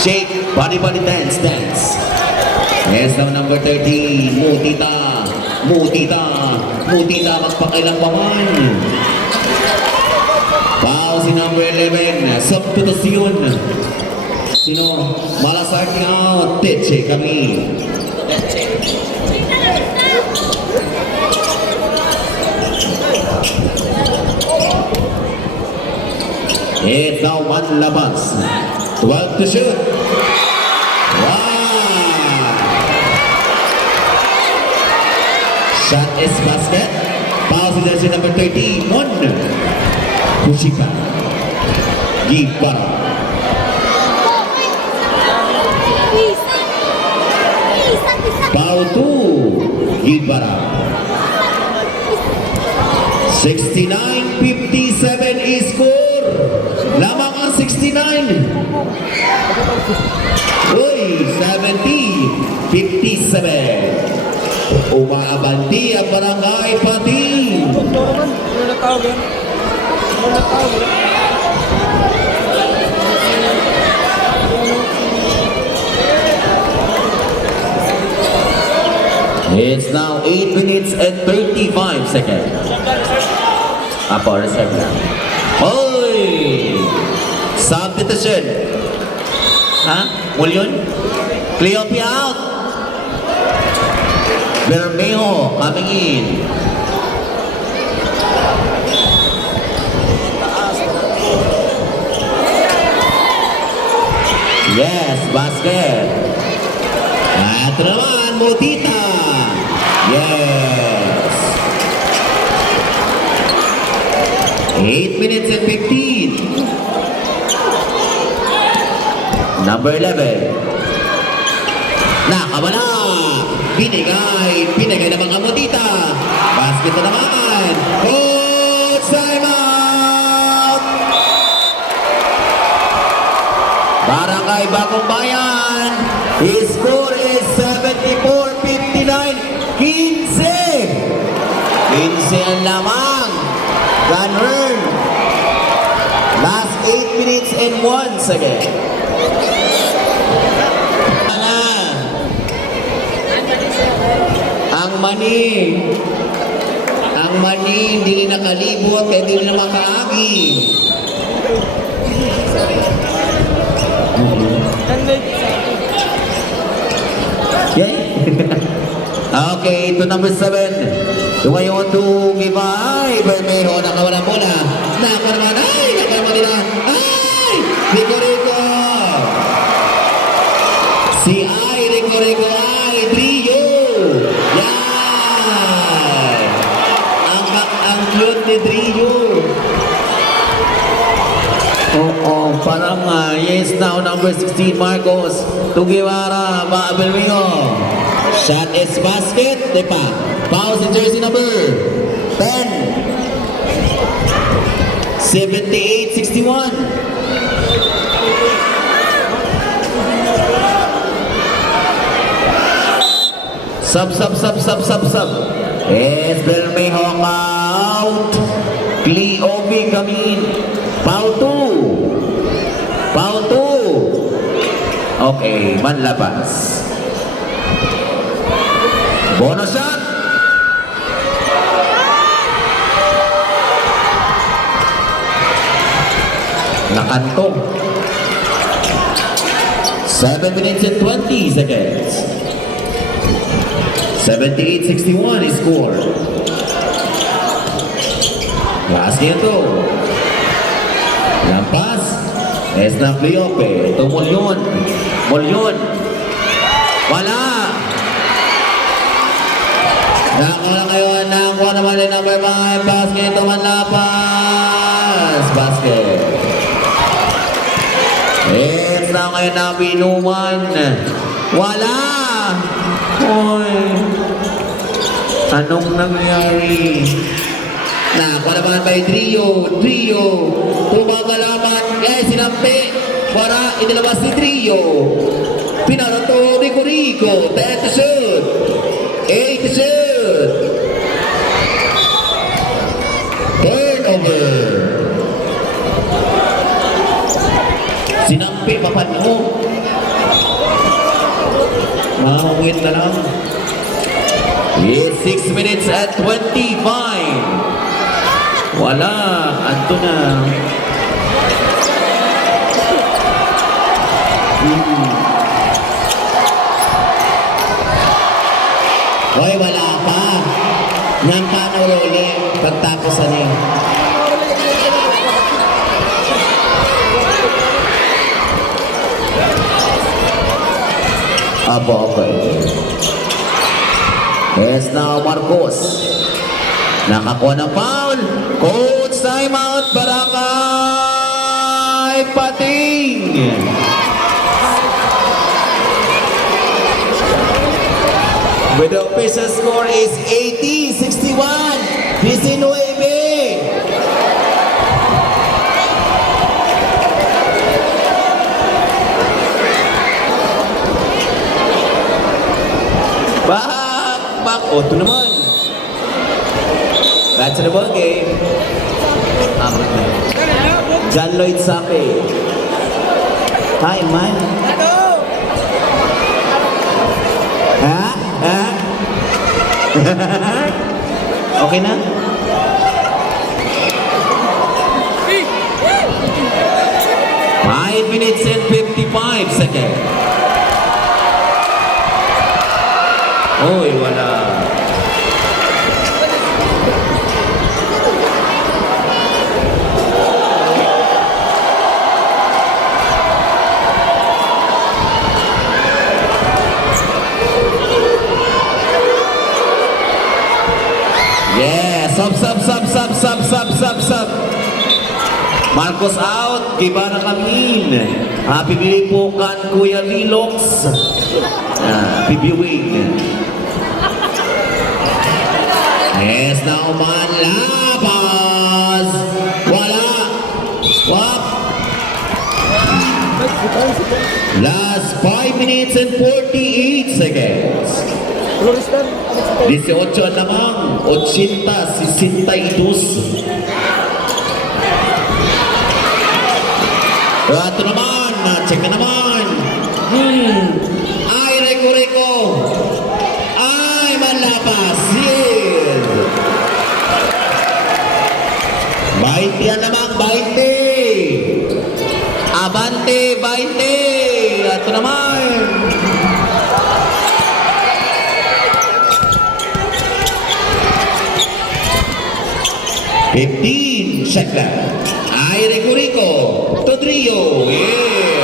Shake, body dance, dance. Yes, now number 13. Mutita. Mutita. Mutita, magpakailang paman. Wow, si number 11. Substitution. Sino? Malasarte out. Teche kami. It's now Manlabas. 12 to shoot. Wow! Shot is basket. Foul si jersey number 13. Mon. Kushika. Gibara. Foul 2. Gibara. 69-57 is score. Lamang ang 69. Uy, 70-57. Umaabanti ang barangay pati. Ito naman. Ano na tawag yan? Ano na tawag yan? It's now 8 minutes and 35 seconds. Apo, reserve lang. Hoy! Substitution. Ha? Mulyon? Cleope out. Bermejo coming in. Yes, basket. At naman, Motita. Yes. 8 minutes and 15. Number 11. Nakabala. Pinigay naman ang Motita. Basket na naman. Coach timeout. Barangay Bagong Bayan. His score is 74-59. 15. 15 ang lamang. Gunner. Last 8 minutes and 1 second. Ang mani, hindi na nakalibot, kaya hindi na makaagi. Okay? Okay, to number 7. Do I want to give ay Bermejo Nakawala bola. Nakaw naman. Ay! Nakaw naman nila. Ay! Rico. Si Ay, Rico. Ay! Trio! Yan! Ang cute ni Trio. Oo, parang yes now, number 16, Marcos. To Guevara, Bermejo. Shot is basket. Di pa. Foul si jersey number 10. 78-61. Sub. Yes, Bermejo out. Cleope come in. Foul 2. Okay, manlabas. Bonus shot. Nakantong. 7 minutes and 20 seconds. 78-61 is score. Basket ito. Lampas. Es na Cleope. Ito Mulyon. Wala. Nakakuha ngayon. Nakakuha naman ni number 5. Basket ito man lapas. Basket. It's na ngayon na binuman. Wala. Hoy. Anong nangyari? Nakakuha naman by Trio. Tumagalaman. Sinampi. Para inilabas ni Trio. Pinarato ni Rico. 10 to shoot. 8 to shoot. Turnover. Sinampi papan mo. Wait na lang. It's 6 minutes at 25. Wala. Anto na. Hoy, wala pa. Nang paano role pagtapos ano. Apo, okay. Yes, now Marcos. Nakakuha ng foul. Coach timeout. Barangay Pating. With the official score is 80-61. 19. Back. O, ito naman. That's the ball game. John Lloyd Sape. Hi, man. Ha? Okay na? Five minutes and 55 seconds. Uy, wala. Yes, sub. Marcos out, Gibana Kamin. Pibili po kan Kuya Lilox. Pibiwing. Yes, na uman labas. Wala. Wap. Last 5 minutes and 48 seconds. Florestan. 18 lamang, 80-62. Ito naman, check na naman. Ay, Reko. Ay, malapas. Yes. 20 yan naman, 20. Abante, 20. Ito naman. Fifteen, check lang. Ay, Rico. Todrio. Yes.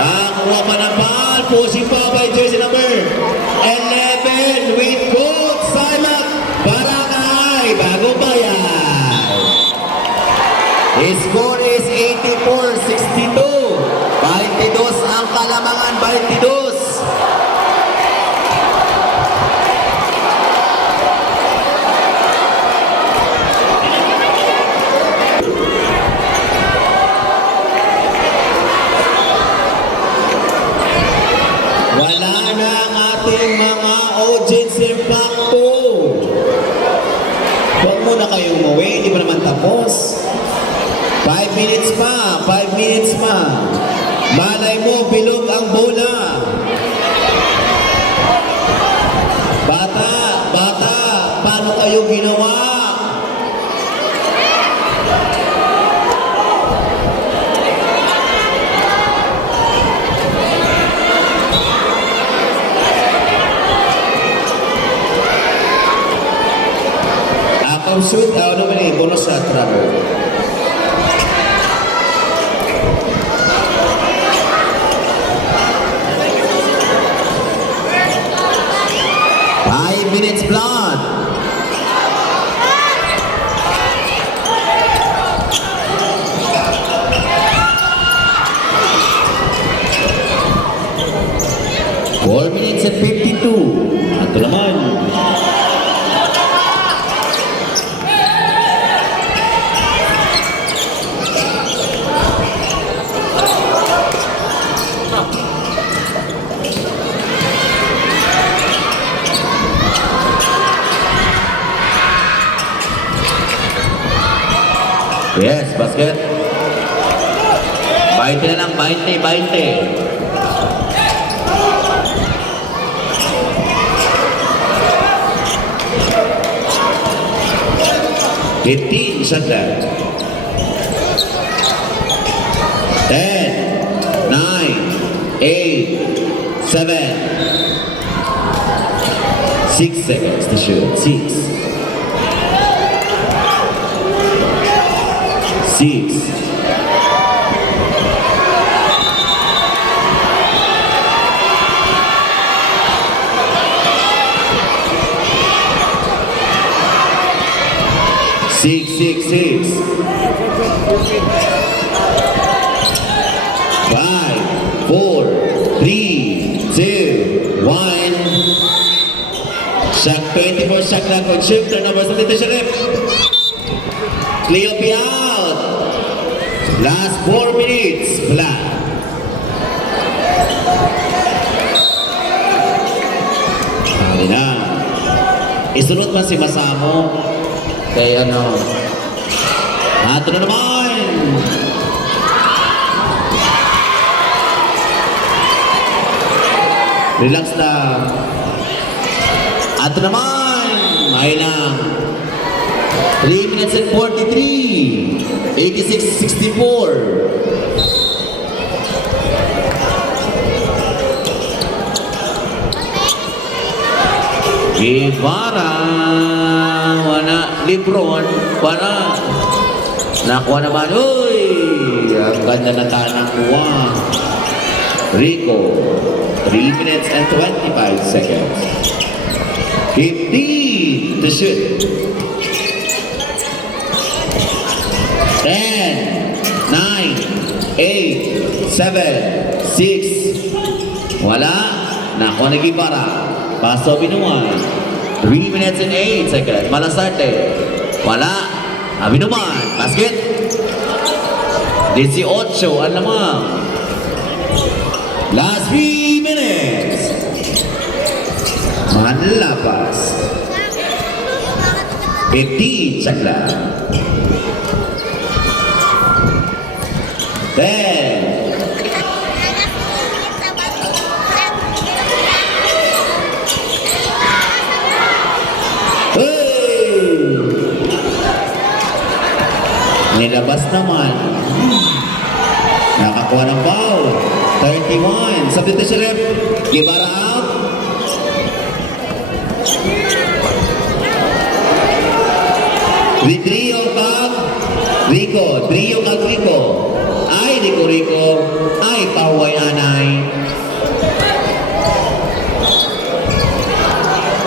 Nakakuha pa ng ball. Pushing pa by jersey number 11 with both Simak Barangay Bagong Bayan. His score is 84-62. 22 ang Kalamangan, 22. Wala na ang ating mga audience impacto. Huwag muna kayong umuwi, hindi pa naman tapos. 5 minutes pa, 5 minutes pa. Malay mo, bilog ang bola. Bata, paano kayo ginawa? Shoot, ano ba ni bonus sa travel? Five minutes blood. Four minutes and 52. Ito naman. Yes, basket. 20 na lang, 20. 15, shot that. 10, 9, 8, 7, 6 seconds to shoot. 6. 6. 5, 4, 3, 2, 1. Shot 24 shot clock on shifter number 72 Sharif. Cleopi out. Last 4 minutes. Black. Sabi na. Isunod man si Masamo. Kay ano. Ito na naman. Relax lang. At naman, ay lang. 3 minutes and 43. 86-64. Guevara, wala. Lebron, wala. Nakuha naman, uy! Ang ganda na tanang kuha. Rico, 3 minutes and 25 seconds. 15 to shoot. 10, 9, 8, 7, 6. Wala. Nakuha na Guevara. Paso Binuman. 3 minutes and 8 seconds. Malasarte. Wala. Binuman. Basket. 18. Ano naman? Last 3 minutes. Manlapas. 15. Check lang. 10. Nilabas naman. Nakakuha ng foul. 31. Substitution ref. Guevara out. With 3 on top. Rico. 3 on top Rico. Ay, Rico. Ay, Paway Anay.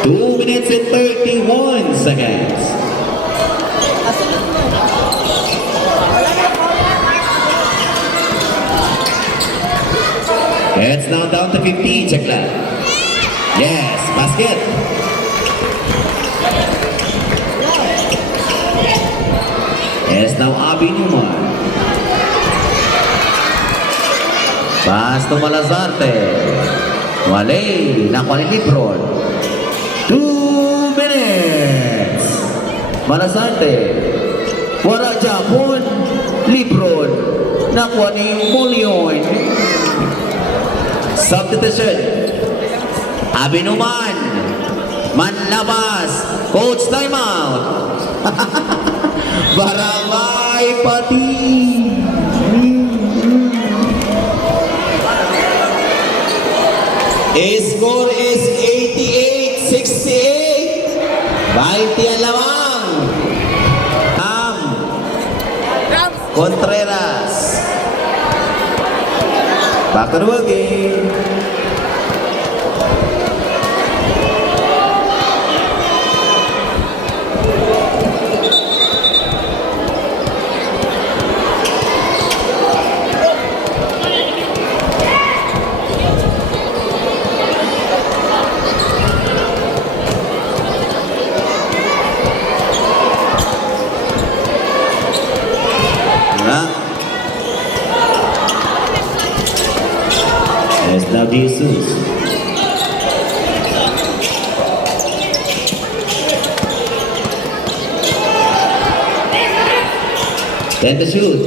2 minutes and 31 seconds. It's now down to 15. Check that. Yes, basket. It's now Abi Numan. Pass to Malazarte. Wale. Nakuha ni Lebron. 2 minutes. Malazarte. Wala Japon. Lebron. Nakuha ni Mulyon. Substitution. Abinuman. Manlabas. Coach timeout. Barangay pati. Score is 88-68. 20 ang lamang. Contreras. Back to the work game. Now Jesus. Then to shoot.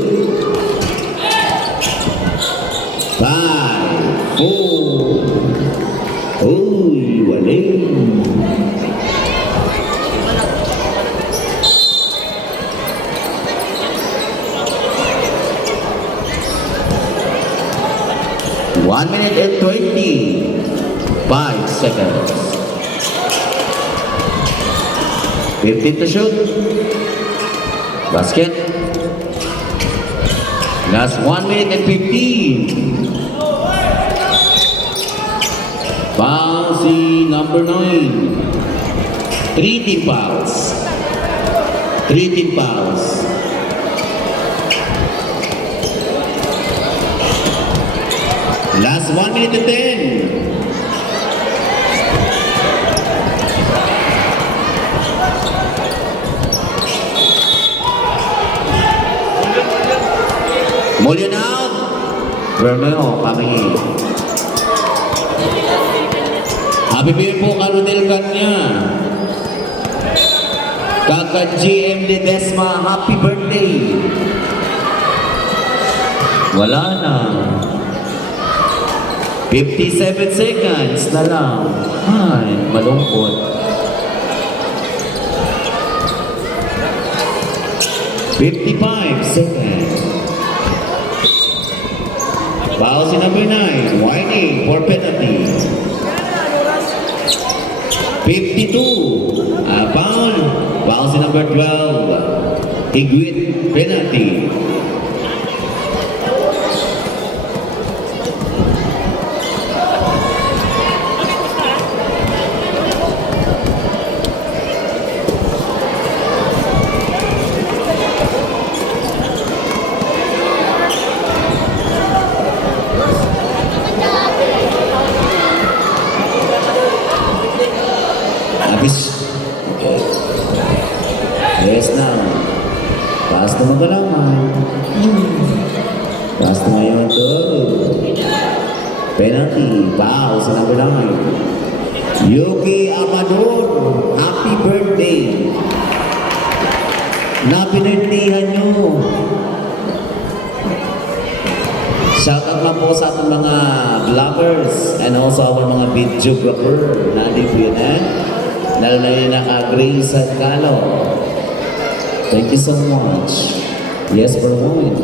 5, 4. Uy, waling. One minute and 25 seconds. 15 to shoot. Basket. Last 1 minute and 15. Foul si number 9. 3 team fouls. 3 team fouls. Last 1 minute and 10. Mulyan out. Bermeo, kami. Happy birthday po ka Rodel Kanya. Kaka GM Ledesma, happy birthday. Wala na. 57 seconds na lang. Ay, malungkot. 55 seconds. Foul si number 9, Whiting for penalty. 52, foul. Foul si number 12, Higuit, penalty. Abis. Okay. Yes now. Pass na magalaman. Pass na ngayon to. Penalty. Foul sa number 9. Yuki Amador. Happy birthday. Napinirtihan nyo. Shout out lang po sa ating mga vloggers and also our mga videographer. Nandito po yun lalo na yun naka-Grace at Calo. Thank you so much. Yes, for a moment.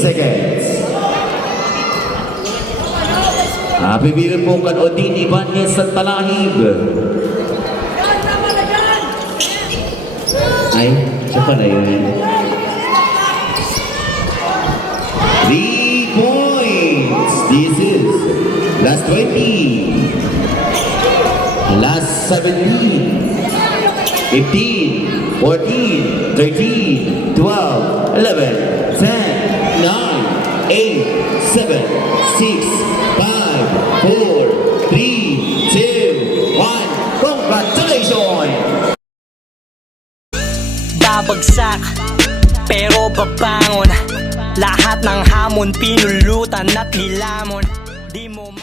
Seconds. Bibigyan po kan Odin Ibanez sa Talahib. Ay, siya pala yun. 3 points. This is last 20. Last 17. 15, 14, 13, 12, 11, 10, 9, 8, 7, 6, 5, 4, 3, 2, 1. Congratulations! Babagsak, pero babangon. Lahat ng hamon pinulutan at nilamon. Di mo